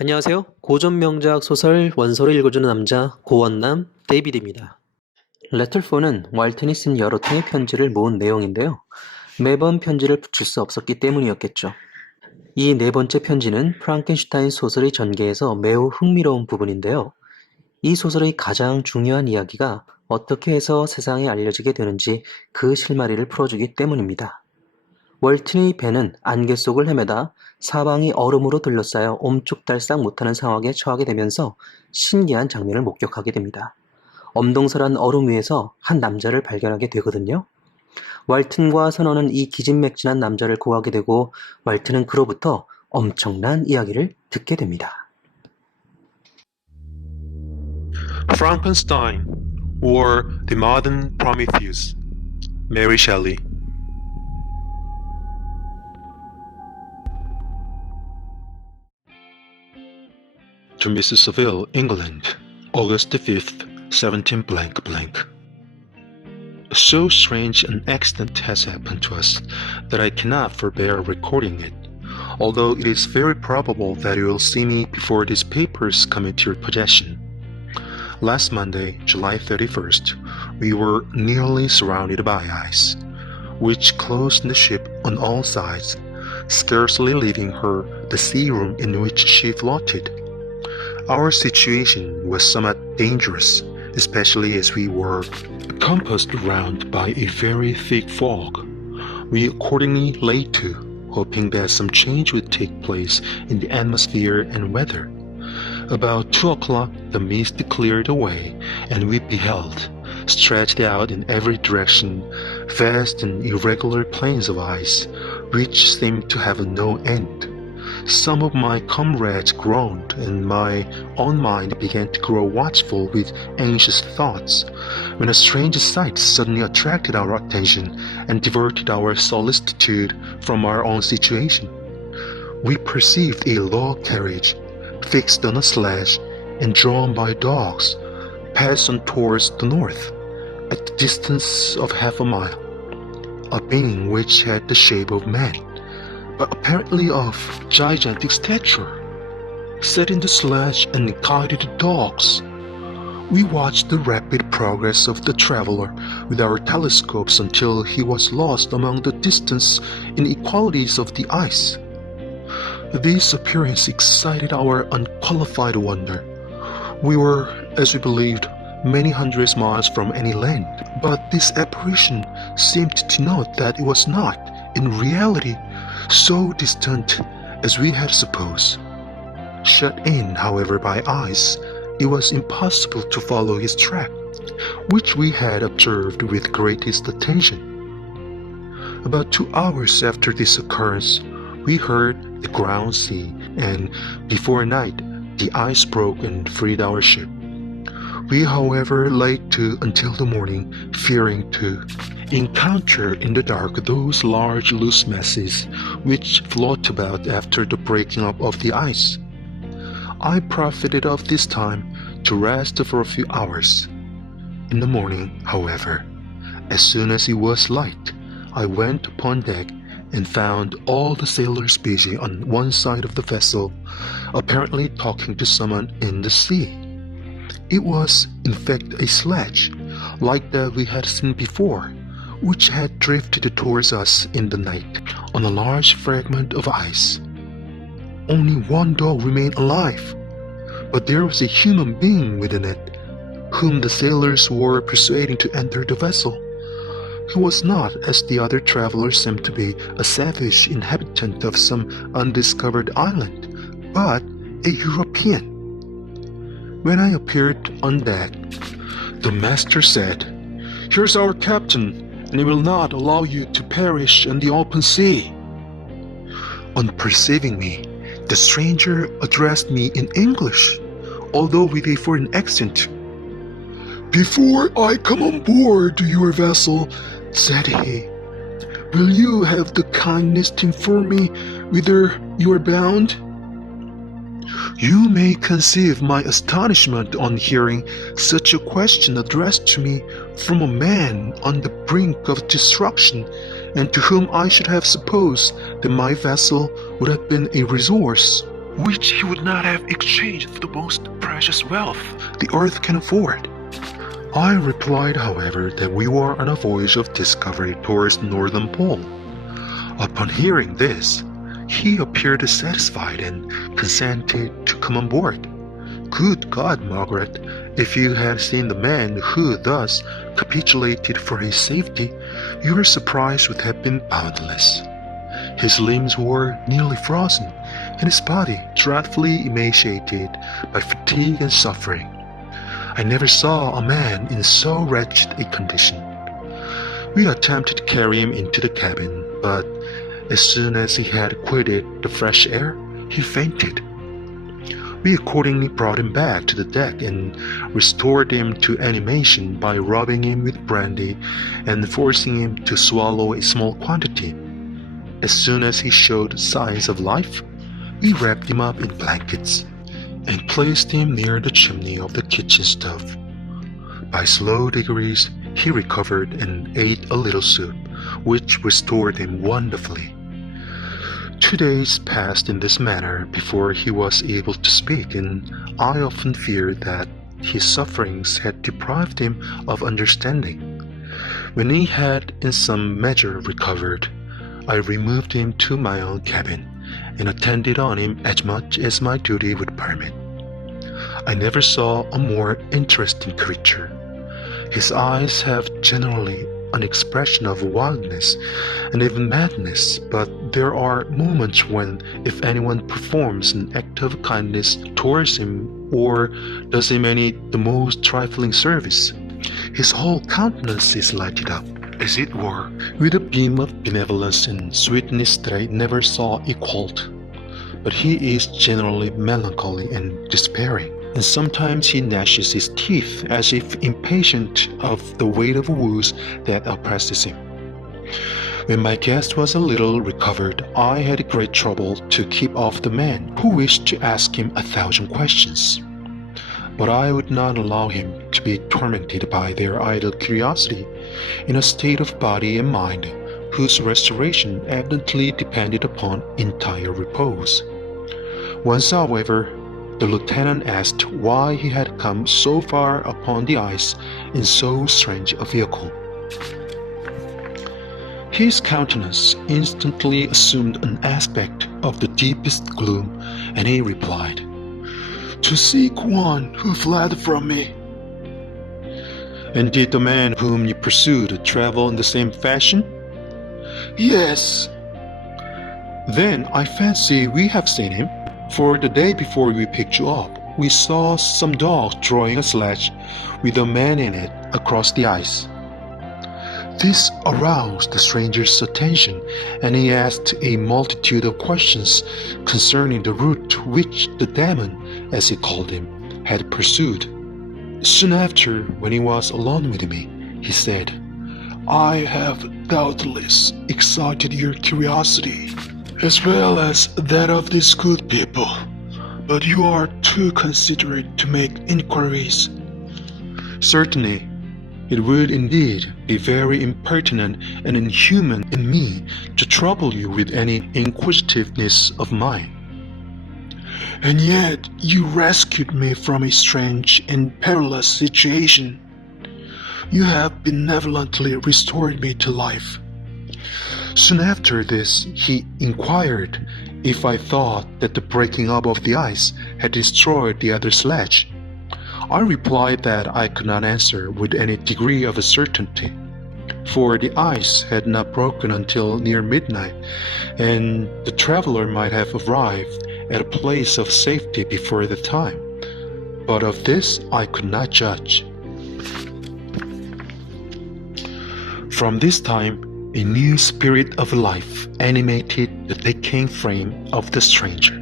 안녕하세요. 고전명작소설 원서를 읽어주는 남자 고원남 데이비드입니다. 레터4는 왈튼이 쓴 여러 통의 편지를 모은 내용인데요. 매번 편지를 붙일 수 없었기 때문이었겠죠. 이 네 번째 편지는 프랑켄슈타인 소설의 전개에서 매우 흥미로운 부분인데요. 이 소설의 가장 중요한 이야기가 어떻게 해서 세상에 알려지게 되는지 그 실마리를 풀어주기 때문입니다. 월튼의 배는 안개 속을 헤매다 사방이 얼음으로 둘러싸여 옴쭉달싹 못하는 상황에 처하게 되면서 신기한 장면을 목격하게 됩니다. 엄동설한 얼음 위에서 한 남자를 발견하게 되거든요. 왈튼과 선원은 이 기진맥진한 남자를 구하게 되고 왈튼은 그로부터 엄청난 이야기를 듣게 됩니다. Frankenstein, or the Modern Prometheus, Mary Shelley. To Mrs. Saville, England, August 5th, 17 blank. So strange an accident has happened to us that I cannot forbear recording it, although it is very probable that you will see me before these papers come into your possession. Last Monday, July 31st, we were nearly surrounded by ice, which closed the ship on all sides, scarcely leaving her the sea room in which she floated. Our situation was somewhat dangerous, especially as we were compassed around by a very thick fog. We accordingly lay to, hoping that some change would take place in the atmosphere and weather. About 2 o'clock the mist cleared away, and we beheld, stretched out in every direction, vast and irregular plains of ice, which seemed to have no end. Some of my comrades groaned, and my own mind began to grow watchful with anxious thoughts, when a strange sight suddenly attracted our attention and diverted our solicitude from our own situation. We perceived a log carriage, fixed on a sledge and drawn by dogs, pass on towards the north, at the distance of half a mile. A being which had the shape of man, but apparently of gigantic stature, sat in the sledge and guided the dogs. We watched the rapid progress of the traveler with our telescopes until he was lost among the distance inequalities of the ice. This appearance excited our unqualified wonder. We were, as we believed, many hundreds miles from any land, but this apparition seemed to note that it was not, in reality, so distant as we had supposed. Shut in, however, by ice, it was impossible to follow his track, which we had observed with greatest attention. About 2 hours after this occurrence, we heard the ground sea, and before night, the ice broke and freed our ship. We, however, lay to until the morning, fearing to encounter in the dark those large loose masses which float about after the breaking up of the ice. I profited of this time to rest for a few hours. In the morning, however, as soon as it was light, I went upon deck and found all the sailors busy on one side of the vessel, apparently talking to someone in the sea. It was, in fact, a sledge, like that we had seen before, which had drifted towards us in the night on a large fragment of ice. Only one dog remained alive, but there was a human being within it, whom the sailors were persuading to enter the vessel. He was not, as the other travelers seemed to be, a savage inhabitant of some undiscovered island, but a European. When I appeared on deck, the master said, "Here's our captain, and he will not allow you to perish in the open sea." On perceiving me, the stranger addressed me in English, although with a foreign accent. "Before I come on board your vessel," said he, "will you have the kindness to inform me whither you are bound?" You may conceive my astonishment on hearing such a question addressed to me from a man on the brink of destruction, and to whom I should have supposed that my vessel would have been a resource. which he would not have exchanged for the most precious wealth the earth can afford. I replied, however, that we were on a voyage of discovery towards the northern pole. Upon hearing this, he appeared satisfied and consented to come on board. Good God, Margaret, if you had seen the man who thus capitulated for his safety, your surprise would have been boundless. His limbs were nearly frozen, and his body dreadfully emaciated by fatigue and suffering. I never saw a man in so wretched a condition. We attempted to carry him into the cabin, but as soon as he had quitted the fresh air, he fainted. We accordingly brought him back to the deck and restored him to animation by rubbing him with brandy and forcing him to swallow a small quantity. As soon as he showed signs of life, we wrapped him up in blankets and placed him near the chimney of the kitchen stove. By slow degrees, he recovered and ate a little soup, which restored him wonderfully. 2 days passed in this manner before he was able to speak, and I often feared that his sufferings had deprived him of understanding. When he had in some measure recovered, I removed him to my own cabin and attended on him as much as my duty would permit. I never saw a more interesting creature. His eyes have generally an expression of wildness and even madness, but there are moments when, if anyone performs an act of kindness towards him or does him any the most trifling service, his whole countenance is lighted up, as it were, with a beam of benevolence and sweetness that I never saw equaled. But he is generally melancholy and despairing, and sometimes he gnashes his teeth as if impatient of the weight of woes that oppresses him. When my guest was a little recovered, I had great trouble to keep off the men who wished to ask him 1,000 questions. But I would not allow him to be tormented by their idle curiosity in a state of body and mind whose restoration evidently depended upon entire repose. Once, however, the lieutenant asked why he had come so far upon the ice in so strange a vehicle. His countenance instantly assumed an aspect of the deepest gloom, and he replied, "To seek one who fled from me." "And did the man whom you pursued travel in the same fashion?" "Yes." "Then I fancy we have seen him, for the day before we picked you up, we saw some dogs drawing a sledge with a man in it across the ice." This aroused the stranger's attention, and he asked a multitude of questions concerning the route which the demon, as he called him, had pursued. Soon after, when he was alone with me, he said, "I have doubtless excited your curiosity, as well as that of these good people, but you are too considerate to make inquiries." "Certainly, it would indeed be very impertinent and inhuman in me to trouble you with any inquisitiveness of mine." "And yet you rescued me from a strange and perilous situation. You have benevolently restored me to life." Soon after this, he inquired if I thought that the breaking up of the ice had destroyed the other sledge. I replied that I could not answer with any degree of certainty, for the ice had not broken until near midnight, and the traveler might have arrived at a place of safety before the time. But of this I could not judge. From this time, a new spirit of life animated the decaying frame of the stranger.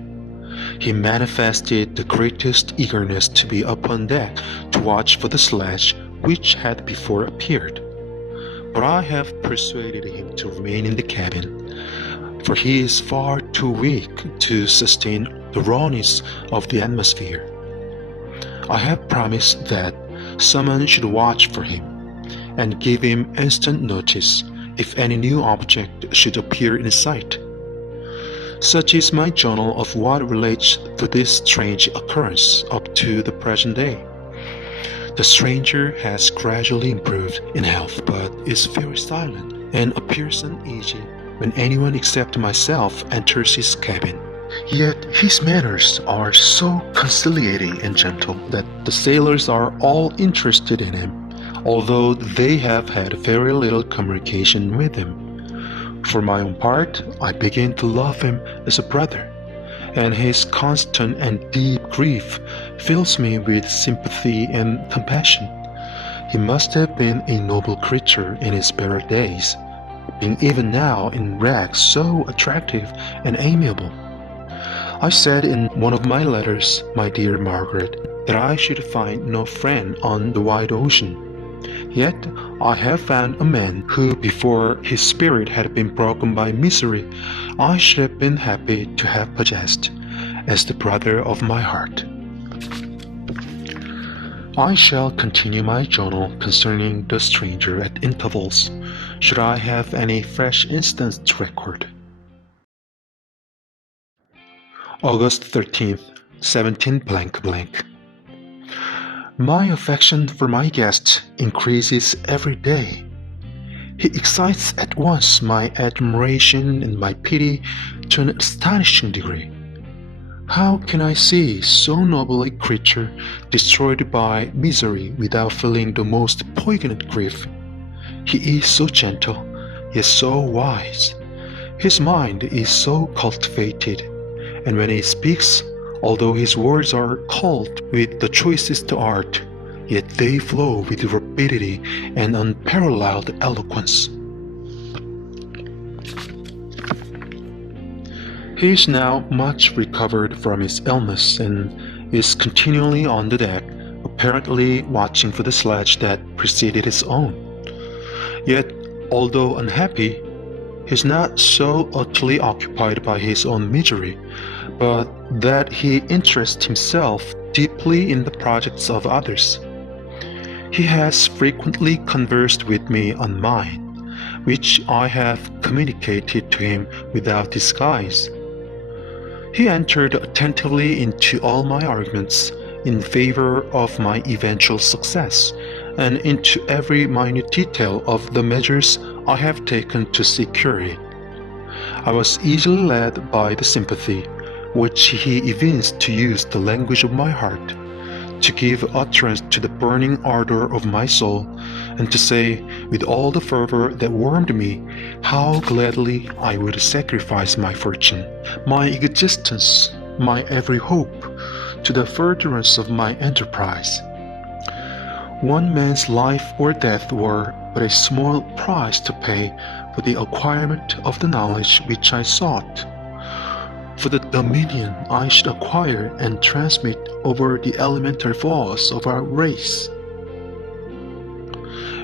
He manifested the greatest eagerness to be upon deck to watch for the sledge which had before appeared. But I have persuaded him to remain in the cabin, for he is far too weak to sustain the rawness of the atmosphere. I have promised that someone should watch for him, and give him instant notice if any new object should appear in sight. Such is my journal of what relates to this strange occurrence up to the present day. The stranger has gradually improved in health, but is very silent and appears uneasy when anyone except myself enters his cabin. Yet his manners are so conciliating and gentle that the sailors are all interested in him, although they have had very little communication with him. For my own part, I begin to love him as a brother, and his constant and deep grief fills me with sympathy and compassion. He must have been a noble creature in his better days, being even now in rags so attractive and amiable. I said in one of my letters, my dear Margaret, that I should find no friend on the wide ocean. Yet I have found a man who, before his spirit had been broken by misery, I should have been happy to have possessed, as the brother of my heart. I shall continue my journal concerning the stranger at intervals, should I have any fresh instance to record. August 13th, 17 blank. My affection for my guest increases every day. He excites at once my admiration and my pity to an astonishing degree. How can I see so noble a creature destroyed by misery without feeling the most poignant grief? He is so gentle, yet so wise. His mind is so cultivated, and when he speaks, although his words are culled with the choicest art, yet they flow with rapidity and unparalleled eloquence. He is now much recovered from his illness and is continually on the deck, apparently watching for the sledge that preceded his own. Yet, although unhappy, he is not so utterly occupied by his own misery, but that he interests himself deeply in the projects of others. He has frequently conversed with me on mine, which I have communicated to him without disguise. He entered attentively into all my arguments in favor of my eventual success, and into every minute detail of the measures I have taken to secure it. I was easily led by the sympathy which he evinced to use the language of my heart, to give utterance to the burning ardor of my soul, and to say, with all the fervor that warmed me, how gladly I would sacrifice my fortune, my existence, my every hope, to the furtherance of my enterprise. One man's life or death were but a small price to pay for the acquirement of the knowledge which I sought, for the dominion I should acquire and transmit over the elementary laws of our race.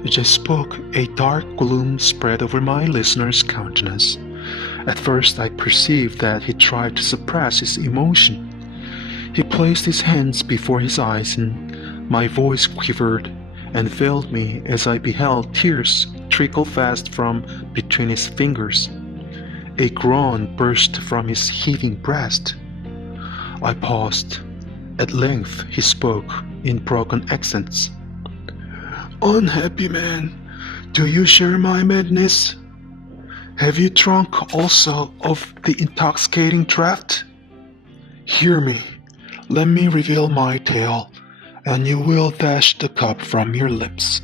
As I spoke, a dark gloom spread over my listener's countenance. At first I perceived that he tried to suppress his emotion. He placed his hands before his eyes, and my voice quivered and failed me as I beheld tears trickle fast from between his fingers. A groan burst from his heaving breast. I paused. At length he spoke in broken accents. "Unhappy man, do you share my madness? Have you drunk also of the intoxicating draught? Hear me, let me reveal my tale, and you will dash the cup from your lips."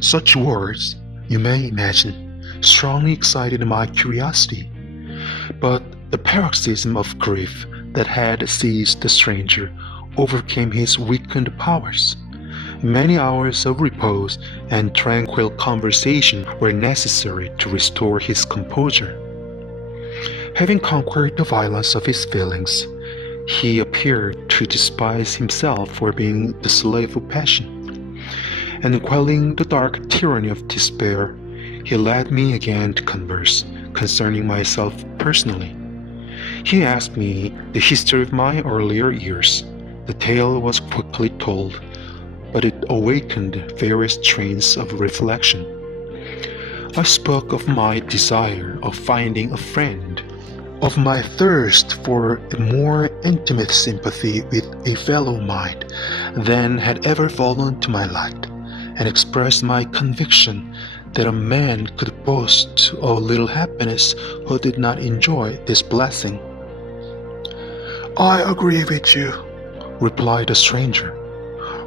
Such words, you may imagine, strongly excited my curiosity, but the paroxysm of grief that had seized the stranger overcame his weakened powers. Many hours of repose and tranquil conversation were necessary to restore his composure. Having conquered the violence of his feelings, he appeared to despise himself for being the slave of passion, and quelling the dark tyranny of despair, he led me again to converse concerning myself personally. He asked me the history of my earlier years. The tale was quickly told, but it awakened various trains of reflection. I spoke of my desire of finding a friend, of my thirst for a more intimate sympathy with a fellow mind than had ever fallen to my lot, and expressed my conviction that a man could boast of little happiness who did not enjoy this blessing. "I agree with you," replied the stranger.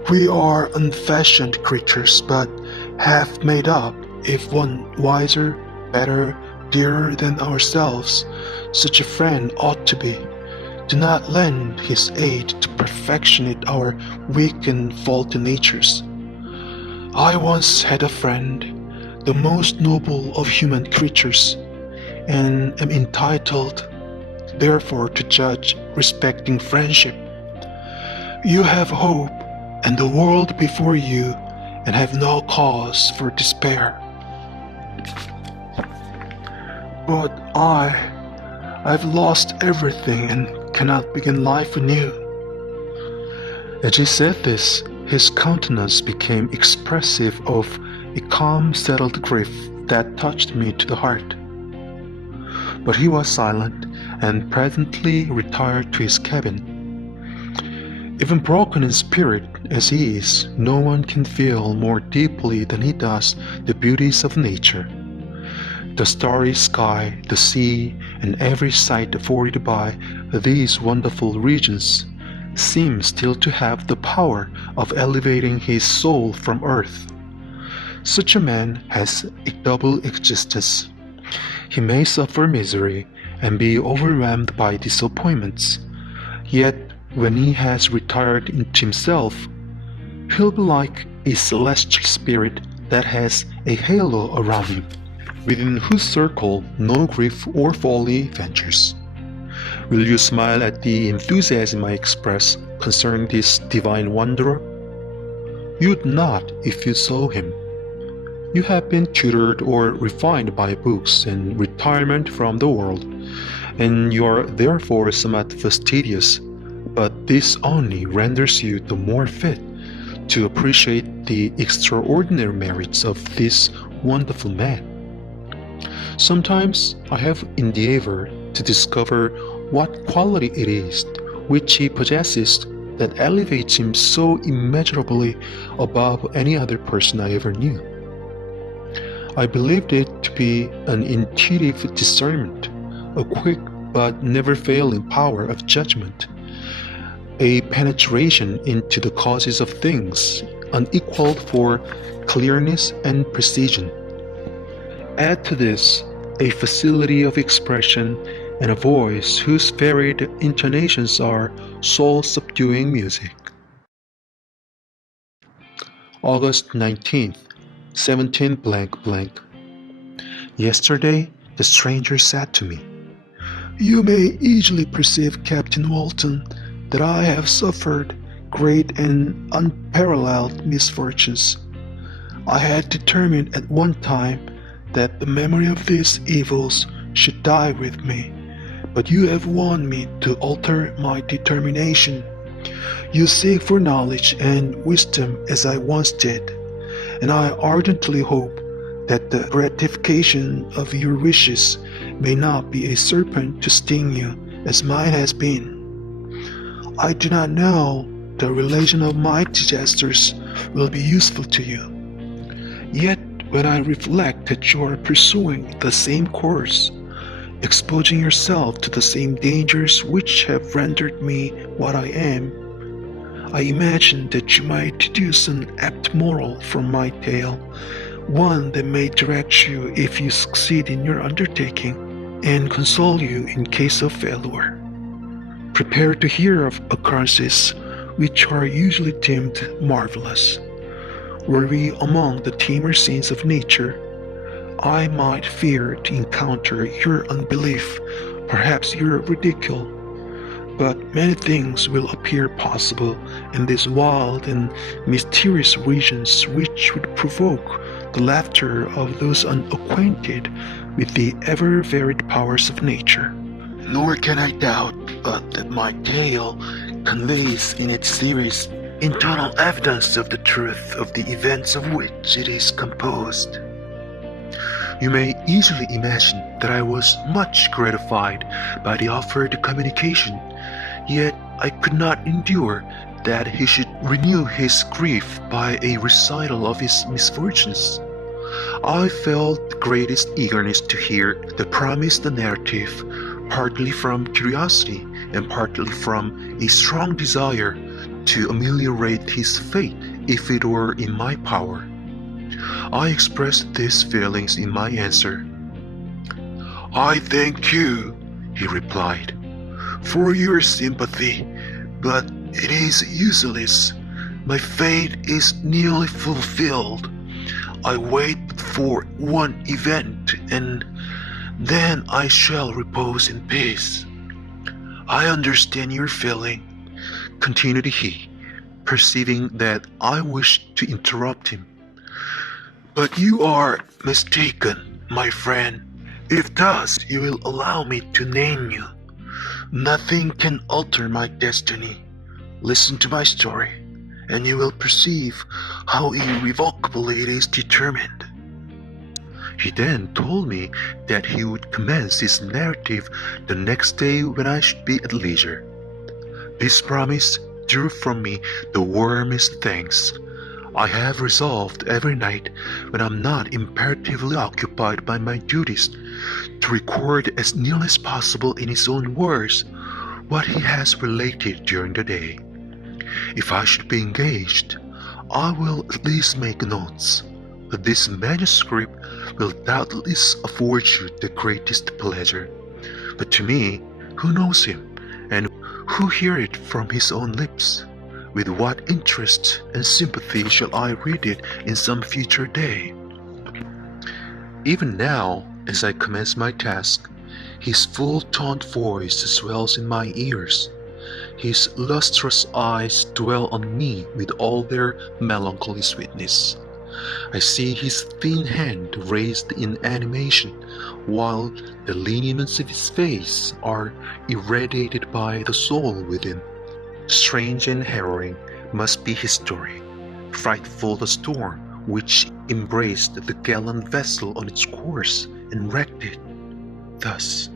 "We are unfashioned creatures, but half made up, if one wiser, better, dearer than ourselves, such a friend ought to be. Do not lend his aid to perfectionate our weak and faulty natures. I once had a friend, the most noble of human creatures, and am entitled, therefore, to judge respecting friendship. You have hope and the world before you, and have no cause for despair. But I've lost everything and cannot begin life anew." As he said this, his countenance became expressive of a calm, settled grief that touched me to the heart. But he was silent, and presently retired to his cabin. Even broken in spirit as he is, no one can feel more deeply than he does the beauties of nature. The starry sky, the sea, and every sight afforded by these wonderful regions seem still to have the power of elevating his soul from earth. Such a man has a double existence. He may suffer misery and be overwhelmed by disappointments, yet when he has retired into himself, he'll be like a celestial spirit that has a halo around him, within whose circle no grief or folly ventures. Will you smile at the enthusiasm I express concerning this divine wanderer? You'd not if you saw him. You have been tutored or refined by books and retirement from the world, and you are therefore somewhat fastidious, but this only renders you the more fit to appreciate the extraordinary merits of this wonderful man. Sometimes I have endeavored to discover what quality it is which he possesses that elevates him so immeasurably above any other person I ever knew. I believed it to be an intuitive discernment, a quick but never failing power of judgment, a penetration into the causes of things unequaled for clearness and precision. Add to this a facility of expression and a voice whose varied intonations are soul-subduing music. August 19th, 17 blank blank. Yesterday, the stranger said to me, "You may easily perceive, Captain Walton, that I have suffered great and unparalleled misfortunes. I had determined at one time that the memory of these evils should die with me, but you have won me to alter my determination. You seek for knowledge and wisdom as I once did, and I ardently hope that the gratification of your wishes may not be a serpent to sting you as mine has been. I do not know the relation of my disasters will be useful to you. Yet when I reflect that you are pursuing the same course, exposing yourself to the same dangers which have rendered me what I am, I imagine that you might deduce an apt moral from my tale, one that may direct you if you succeed in your undertaking, and console you in case of failure. Prepare to hear of occurrences which are usually deemed marvelous. Were we among the tamer scenes of nature, I might fear to encounter your unbelief, perhaps your ridicule. But many things will appear possible in these wild and mysterious regions which would provoke the laughter of those unacquainted with the ever-varied powers of nature. Nor can I doubt but that my tale conveys in its series internal evidence of the truth of the events of which it is composed. You may easily imagine that I was much gratified by the offered communication, yet I could not endure that he should renew his grief by a recital of his misfortunes. I felt the greatest eagerness to hear the promised narrative, partly from curiosity and partly from a strong desire to ameliorate his fate if it were in my power. I expressed these feelings in my answer. "I thank you," he replied, "for your sympathy, but it is useless. My fate is nearly fulfilled. I wait for one event, and then I shall repose in peace." "I understand your feeling," continued he, perceiving that I wished to interrupt him. "But you are mistaken, my friend, if thus you will allow me to name you. Nothing can alter my destiny. Listen to my story, and you will perceive how irrevocably it is determined." He then told me that he would commence his narrative the next day when I should be at leisure. This promise drew from me the warmest thanks. I have resolved every night, when I am not imperatively occupied by my duties, to record as nearly as possible in his own words what he has related during the day. If I should be engaged, I will at least make notes. This manuscript will doubtless afford you the greatest pleasure. But to me, who knows him, and who hear it from his own lips? With what interest and sympathy shall I read it in some future day? Even now, as I commence my task, his full-toned voice swells in my ears. His lustrous eyes dwell on me with all their melancholy sweetness. I see his thin hand raised in animation, while the lineaments of his face are irradiated by the soul within. Strange and harrowing must be his story, frightful the storm which embraced the gallant vessel on its course and wrecked it. Thus,